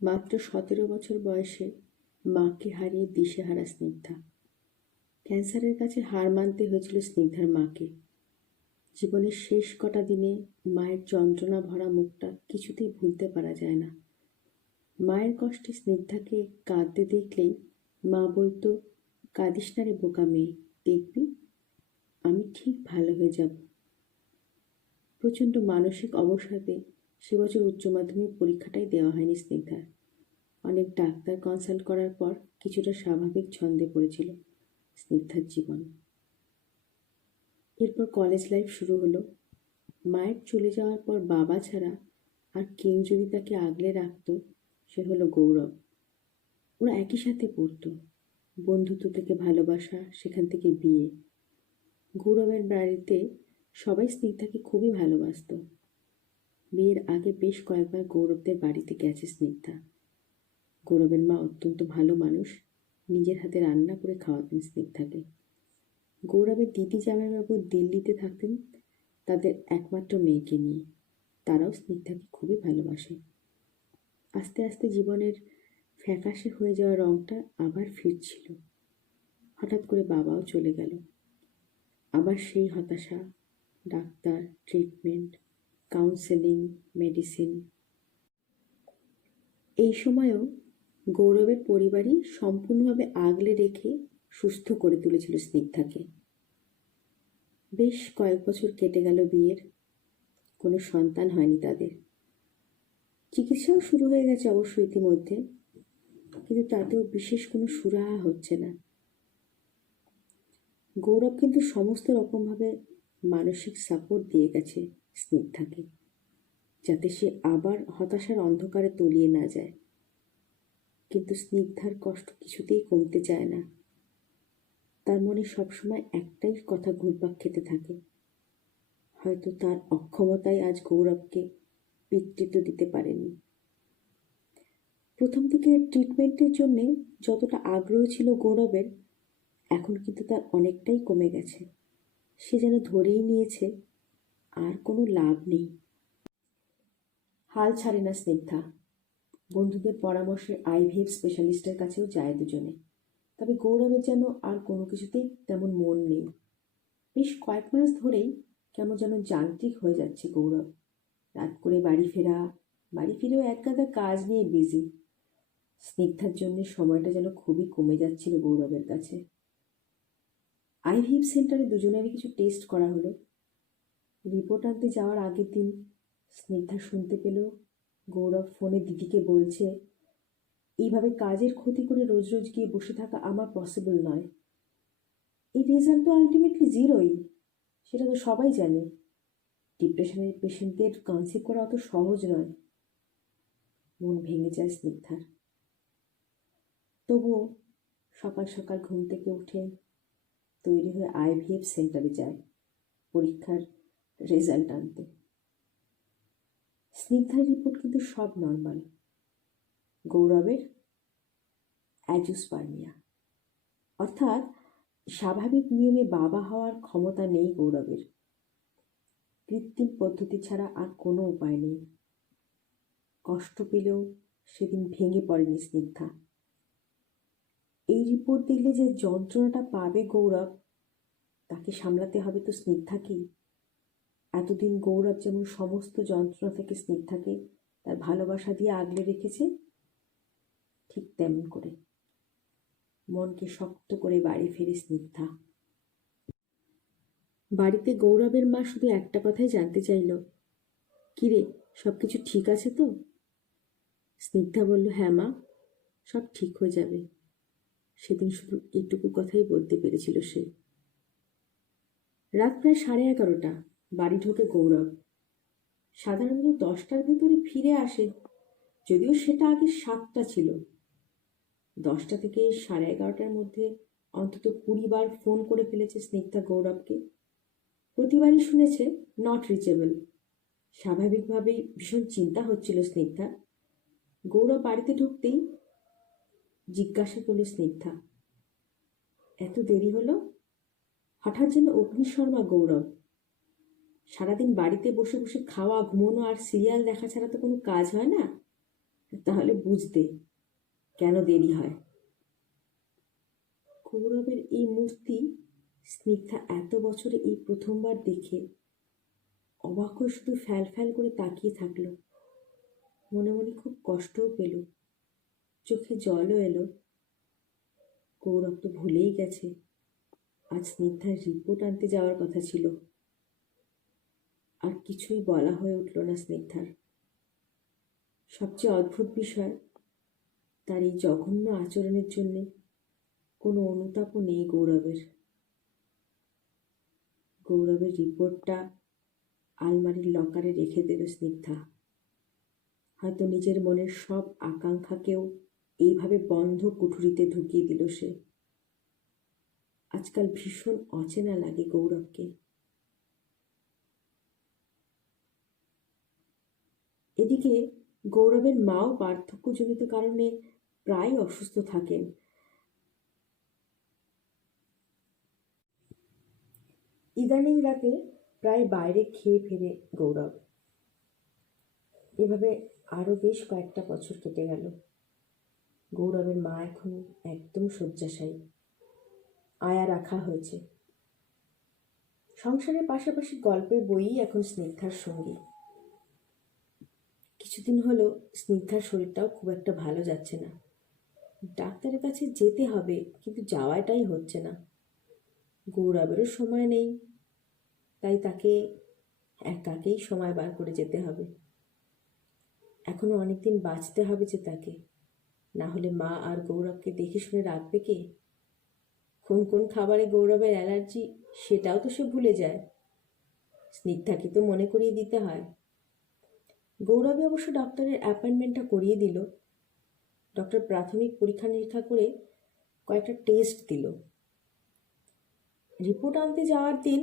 মাত্র 17 বছর বয়সে মাকে হারিয়ে দিশেহারা স্নিগ্ধা। ক্যান্সারের কাছে হার মানতে হয়েছিল স্নিগ্ধার মাকে। জীবনের শেষ কটা দিনে মায়ের যন্ত্রণা ভরা মুখটা কিছুতেই ভুলতে পারা যায় না। মায়ের কষ্টে স্নিগ্ধাকে কাঁদতে দেখলেই মা বলতো, কাঁদিস না রে বোকা মেয়ে, দেখবি আমি ঠিক ভালো হয়ে যাব। প্রচণ্ড মানসিক অবসাদে সে বছর উচ্চ মাধ্যমিক পরীক্ষাটাই দেওয়া হয়নি স্নিগ্ধার। অনেক ডাক্তার কনসাল্ট করার পর কিছুটা স্বাভাবিক ছন্দে পড়েছিল স্নিগ্ধার জীবন। এরপর কলেজ লাইফ শুরু হলো। মায়ের চলে যাওয়ার পর বাবা ছাড়া আর কেউ যদি তাকে আগলে রাখতো, সে হলো গৌরব। ওরা একই সাথে পড়তো। বন্ধুত্ব থেকে ভালোবাসা, সেখান থেকে বিয়ে। গৌরবের বাড়িতে সবাই স্নিগ্ধাকে খুবই ভালোবাসতো। বিয়ের আগে বেশ কয়েকবার গৌরবদের বাড়িতে গেছে স্নিগ্ধা। গৌরবের মা অত্যন্ত ভালো মানুষ, নিজের হাতে রান্না করে খাওয়াতেন স্নিগ্ধাকে। গৌরবের দিদি জামাইবাবু দিল্লিতে থাকতেন তাদের একমাত্র মেয়েকে নিয়ে। তারাও স্নিগ্ধাকে খুবই ভালোবাসে। আস্তে আস্তে জীবনের ফ্যাকাশে হয়ে যাওয়া রঙটা আবার ফিরছিল। হঠাৎ করে বাবাও চলে গেল। আবার সেই হতাশা, ডাক্তার, ট্রিটমেন্ট, কাউন্সেলিং, মেডিসিন। এই সময়েও গৌরবের পরিবারই সম্পূর্ণভাবে আগলে রেখে সুস্থ করে তুলেছিল স্নিগ্ধাকে। বেশ কয়েক বছর কেটে গেল বিয়ের, কোনো সন্তান হয়নি তাদের। চিকিৎসাও শুরু হয়ে গেছে অবশ্য ইতিমধ্যে, কিন্তু তাতেও বিশেষ কোনো সুরাহা হচ্ছে না। গৌরব কিন্তু সমস্ত রকমভাবে মানসিক সাপোর্ট দিয়ে গেছে স্নিগ্ধাকে, যাতে সে আবার হতাশার অন্ধকারে তলিয়ে না যায়। কিন্তু স্নিগ্ধার কষ্ট কিছুতেই কমতে চায় না। তার মনে সবসময় একটাই কথা ঘুরপাক খেতে থাকে, হয়তো তার অক্ষমতাই আজ গৌরবকে পিতৃত্ব দিতে পারেনি। প্রথম দিকে ট্রিটমেন্টের জন্যে যতটা আগ্রহ ছিল গৌরবের, এখন কিন্তু তার অনেকটাই কমে গেছে। সে যেন ধরেই নিয়েছে আর কোনো লাভ নেই। হাল ছাড়ে না স্নিগ্ধা। বন্ধুদের পরামর্শে আইভিএফ স্পেশালিস্টের কাছেও যায় দুজনে। তবে গৌরবের যেন আর কোনো কিছুতেই তেমন মন নেই। বেশ কয়েক মাস ধরেই কেমন যেন যান্ত্রিক হয়ে যাচ্ছে গৌরব। রাত করে বাড়ি ফেরা, বাড়ি ফিরেও এক গাদা কাজ নিয়ে বিজি। স্নিগ্ধার জন্য সময়টা যেন খুবই কমে যাচ্ছিল গৌরবের কাছে। আইভিএফ সেন্টারে দুজনেরই কিছু টেস্ট করা হলো। রিপোর্ট আনতে যাওয়ার আগের দিন স্নিগ্ধা শুনতে পেল গৌরব ফোনে দিদিকে বলছে, এইভাবে কাজের ক্ষতি করে রোজ রোজ গিয়ে বসে থাকা আমার পসিবল নয়। এই রেজাল্ট তো আলটিমেটলি জিরোই, সেটা তো সবাই জানে। ডিপ্রেশনের পেশেন্টদের কনসিভ করা অত সহজ নয়। মন ভেঙে যায় স্নিগ্ধার। তবুও সকাল সকাল ঘুম থেকে উঠে তৈরি হয়ে আইভিএফ সেন্টারে যায় পরীক্ষার রেজাল্ট আনতে। স্নিগ্ধার রিপোর্ট কিন্তু সব নর্মাল। গৌরবের অ্যাজোস্পার্মিয়া, অর্থাৎ স্বাভাবিক নিয়মে বাবা হওয়ার ক্ষমতা নেই গৌরবের। কৃত্রিম পদ্ধতি ছাড়া আর কোনো উপায় নেই। কষ্ট পেলেও সেদিন ভেঙে পড়েনি স্নিগ্ধা। এই রিপোর্ট দেখলে যে যন্ত্রণাটা পাবে গৌরব, তাকে সামলাতে হবে তো স্নিগ্ধাকেই। এতদিন গৌরব যেমন সমস্ত যন্ত্রণা থেকে স্নিগ্ধাকে তার ভালোবাসা দিয়ে আগলে রেখেছে, ঠিক তেমন করে মনকে শক্ত করে বাড়ি ফিরে স্নিগ্ধা। বাড়িতে গৌরবের মা শুধু একটা কথাই জানতে চাইল, কিরে সব কিছু ঠিক আছে তো? স্নিগ্ধা বলল, হ্যাঁ মা, সব ঠিক হয়ে যাবে। সেদিন শুধু এইটুকু কথাই বলতে পেরেছিল সে। রাত প্রায় 11:30, বাড়ি ঢোকে গৌরব। সাধারণত 10টার ভেতরে ফিরে আসে, যদিও সেটা আগে 7টা ছিল। 10টা থেকে 11:30টার মধ্যে অন্তত 20বার ফোন করে ফেলেছে স্নিগ্ধা গৌরবকে। প্রতিবারই শুনেছে নট রিচেবল। স্বাভাবিকভাবেই ভীষণ চিন্তা হচ্ছিল স্নিগ্ধা। গৌরব বাড়িতে ঢুকতেই জিজ্ঞাসা করল স্নিগ্ধা, এত দেরি হলো? হঠাৎ যেন অগ্নিশর্মা গৌরব। সারাদিন বাড়িতে বসে বসে খাওয়া, ঘুমোনো আর সিরিয়াল দেখা ছাড়া তো কোনো কাজ হয় না। তাহলে বুঝতে কেন দেরি হয়। গৌরবের এই মূর্তি স্নিগ্ধা এত বছরে এই প্রথমবার দেখে অবাক হয়ে শুধু ফ্যাল ফ্যাল করে তাকিয়ে থাকলো। মনে মনে খুব কষ্টও পেল, চোখে জলও এলো। গৌরব তো ভুলেই গেছে আজ স্নিগ্ধার রিপোর্ট আনতে যাওয়ার কথা ছিল। আর কিছুই বলা হয়ে উঠল না স্নিগ্ধার। সবচেয়ে অদ্ভুত বিষয়, তার এই জঘন্য আচরণের জন্যে কোনো অনুতাপও নেই গৌরবের। গৌরবের রিপোর্টটা আলমারির লকারে রেখে দেবে স্নিগ্ধা। হয়তো নিজের মনের সব আকাঙ্ক্ষাকেও এইভাবে বন্ধ কুঠুরিতে ঢুকিয়ে দিল সে। আজকাল ভীষণ অচেনা লাগে গৌরবকে। এদিকে গৌরবের মাও বার্ধক্যজনিত কারণে প্রায় অসুস্থ থাকেন। ইদানিং রাতে প্রায় বাইরে খেয়ে ফেরে গৌরব। এভাবে আরও বেশ কয়েকটা বছর কেটে গেল। গৌরবের মা এখন একদম শয্যাশায়ী। আয়া রাখা হয়েছে। সংসারের পাশাপাশি গল্পের বইই এখন স্নিগ্ধার সঙ্গী। কিছুদিন হলো স্নিগ্ধার শরীরটাও খুব একটা ভালো যাচ্ছে না। ডাক্তারের কাছে যেতে হবে, কিন্তু যাওয়াটাই হচ্ছে না। গৌরবেরও সময় নেই, তাই তাকে একাকেই সময় বার করে যেতে হবে। এখনো অনেকদিন বাঁচতে হবে যে তাকে, না হলে মা আর গৌরবকে দেখে শুনে রাখবে কে? কোন কোন খাবারে গৌরবের অ্যালার্জি সেটাও তো সে ভুলে যায়। স্নিগ্ধাকে তো মনে করিয়ে দিতে হয়। গৌরবী অবশ্য ডক্টরের অ্যাপয়েন্টমেন্টটা করিয়ে দিল। ডক্টর প্রাথমিক পরীক্ষা নিরীক্ষা করে কয়েকটা টেস্ট দিল। রিপোর্ট আনতে যাওয়ার দিন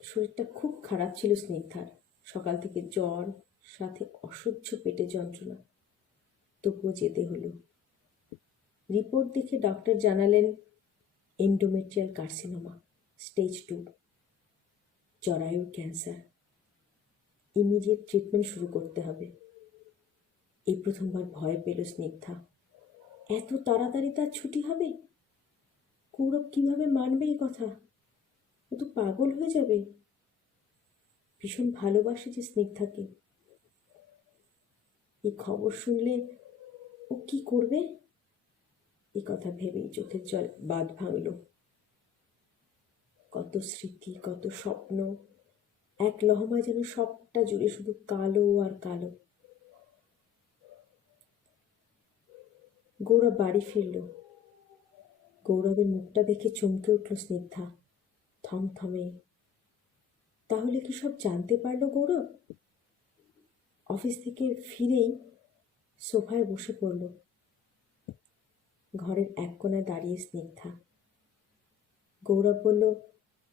শরীরটা খুব খারাপ ছিল স্নিগ্ধার। সকাল থেকে জ্বর, সাথে অসহ্য পেটে যন্ত্রণা। তবুও যেতে হলো। রিপোর্ট দেখে ডক্টর জানালেন এন্ডোমেট্রিয়াল কার্সিনোমা, স্টেজ 2, জরায়ুর ক্যান্সার। ইমিডিয়েট ট্রিটমেন্ট শুরু করতে হবে। এই প্রথমবার ভয় পেল স্নিগ্ধা। এত তাড়াতাড়ি তার ছুটি হবে? গৌরব কিভাবে মানবে এই কথা? ও তো পাগল হয়ে যাবে। ভীষণ ভালোবাসে যে স্নিগ্ধাকে। এই খবর শুনলে ও কি করবে? এই কথা ভেবেই চোখের জল বাঁধ ভাঙল। কত স্মৃতি, কত স্বপ্ন, এক লহমায় যেন সবটা জুড়ে শুধু কালো আর কালো। গৌরব বাড়ি ফিরল। গৌরবের মুখটা দেখে চমকে উঠল স্নিগ্ধা, থমথমে। তাহলে কি সব জানতে পারল গৌরব? অফিস থেকে ফিরেই সোফায় বসে পড়ল। ঘরের এক কোণায় দাঁড়িয়ে স্নিগ্ধা। গৌরব বলল,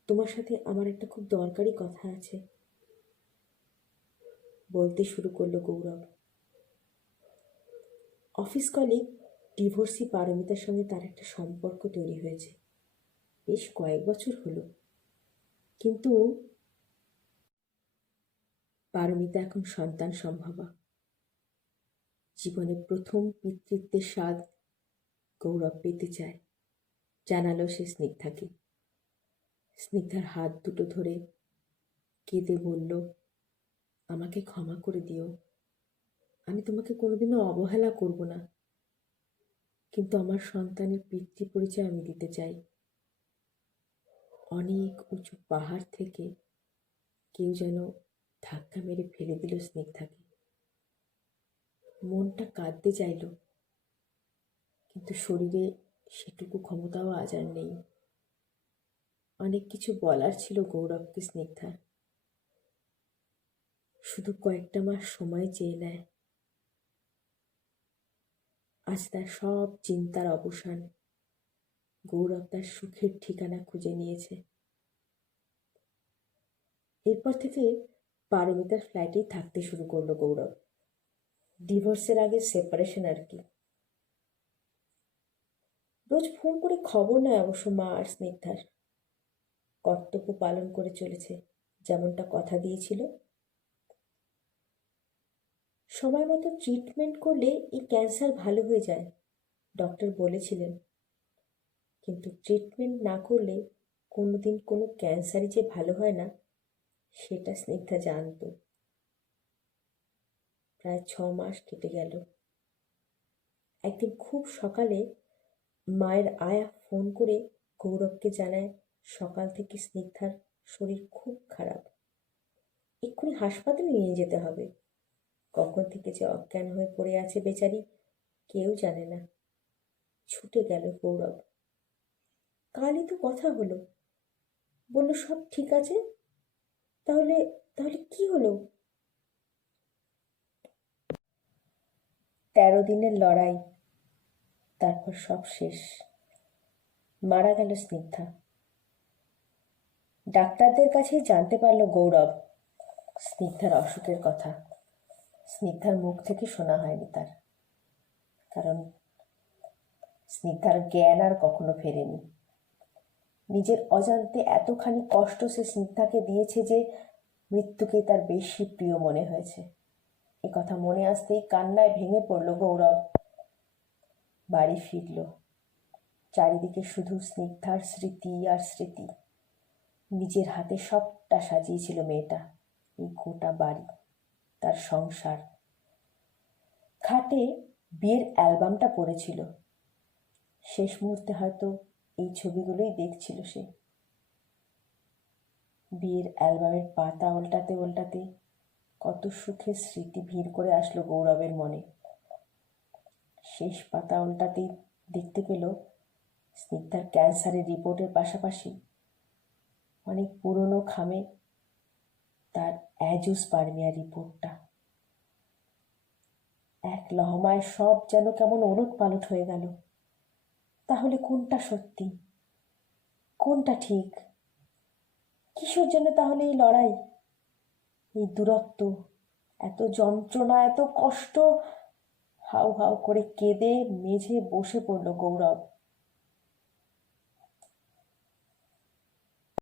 তোমার সাথে আমার একটা খুব দরকারি কথা আছে। বলতে শুরু করলো গৌরব। অফিস কলিগ ডিভোর্সি পারমিতার সঙ্গে তার একটা সম্পর্ক তৈরি হয়েছে। বেশ কয়েক বছর হলো, কিন্তু পারমিতা এখন সন্তান সম্ভবা। জীবনে প্রথম পিতৃত্বের স্বাদ গৌরব পেতে চায়, জানালো সে স্নিগ্ধাকে। স্নিগ্ধার হাত দুটো ধরে কেঁদে বলল, আমাকে ক্ষমা করে দিও। আমি তোমাকে কোনোদিনও অবহেলা করব না, কিন্তু আমার সন্তানের পিতৃ পরিচয় আমি দিতে চাই। অনেক উঁচু পাহাড় থেকে কেউ যেন ধাক্কা মেরে ফেলে দিল স্নিগ্ধাকে। মনটা কাঁদতে চাইল, কিন্তু শরীরে সেটুকু ক্ষমতাও আজ আর নেই। অনেক কিছু বলার ছিল গৌরবকে স্নিগ্ধার। শুধু কয়েকটা মাস সময় চেয়ে নেয়। আজ তার সব চিন্তার অবসান। গৌরব তার সুখের ঠিকানা খুঁজে নিয়েছে। এরপর থেকে পারমিতার ফ্ল্যাটেই থাকতে শুরু করলো গৌরব। ডিভোর্সের আগে সেপারেশন আর কি। রোজ ফোন করে খবর নেয় অবশ্য মা আর স্নিগ্ধার। কর্তব্য পালন করে চলেছে, যেমনটা কথা দিয়েছিল। সময় মতো ট্রিটমেন্ট করলে এই ক্যান্সার ভালো হয়ে যায়, ডক্টর বলেছিলেন। কিন্তু ট্রিটমেন্ট না করলে কোনোদিন কোনো ক্যান্সারই যে ভালো হয় না, সেটা স্নিগ্ধা জানতো। প্রায় 6 মাস কেটে গেল। একদিন খুব সকালে মায়ের আয়া ফোন করে গৌরবকে জানায় সকাল থেকে স্নিগ্ধার শরীর খুব খারাপ, এক্ষুনি হাসপাতালে নিয়ে যেতে হবে। কখন থেকে যে অজ্ঞান হয়ে পড়ে আছে বেচারি, কেউ জানে না। ছুটে গেল গৌরব। কালই তো কথা হলো, বলল সব ঠিক আছে। তাহলে তাহলে কি হলো? 13 দিনের লড়াই, তারপর সব শেষ। মারা গেল স্নিগ্ধা। ডাক্তারদের কাছেই জানতে পারল গৌরব স্নিগ্ধার অসুখের কথা। স্নিগ্ধার মুখ থেকে শোনা হয়নি তার, কারণ স্নিগ্ধার জ্ঞান আর কখনো ফেরেনি। নিজের অজান্তে এতখানি কষ্ট সে স্নিগ্ধাকে দিয়েছে যে মৃত্যুকে তার বেশি প্রিয় মনে হয়েছে। এ কথা মনে আসতেই কান্নায় ভেঙে পড়ল গৌরব। বাড়ি ফিরল। চারিদিকে শুধু স্নিগ্ধার স্মৃতি আর স্মৃতি। নিজের হাতে সবটা সাজিয়েছিল মেয়েটা, এই গোটা বাড়ি, তার সংসার। খাটে বিয়ের অ্যালবামটা পড়েছিল। শেষ মুহূর্তে হয়তো এই ছবিগুলোই দেখছিল সে। বিয়ের অ্যালবামের পাতা উল্টাতে উল্টাতে কত সুখের স্মৃতি ভিড় করে আসলো গৌরবের মনে। শেষ পাতা উল্টাতেই দেখতে পেল স্নিগ্ধার ক্যান্সারের রিপোর্টের পাশাপাশি অনেক পুরনো খামে তার অ্যাজোস্পার্মিয়া রিপোর্টটা। এক লহমায় সব যেন কেমন ওলটপালট হয়ে গেল। তাহলে কোনটা সত্যি, কোনটা ঠিক? কিসের জন্য তাহলে এই লড়াই, এই দূরত্ব, এত যন্ত্রণা, এত কষ্ট? হাউ হাউ করে কেঁদে মেঝে বসে পড়ল গৌরব।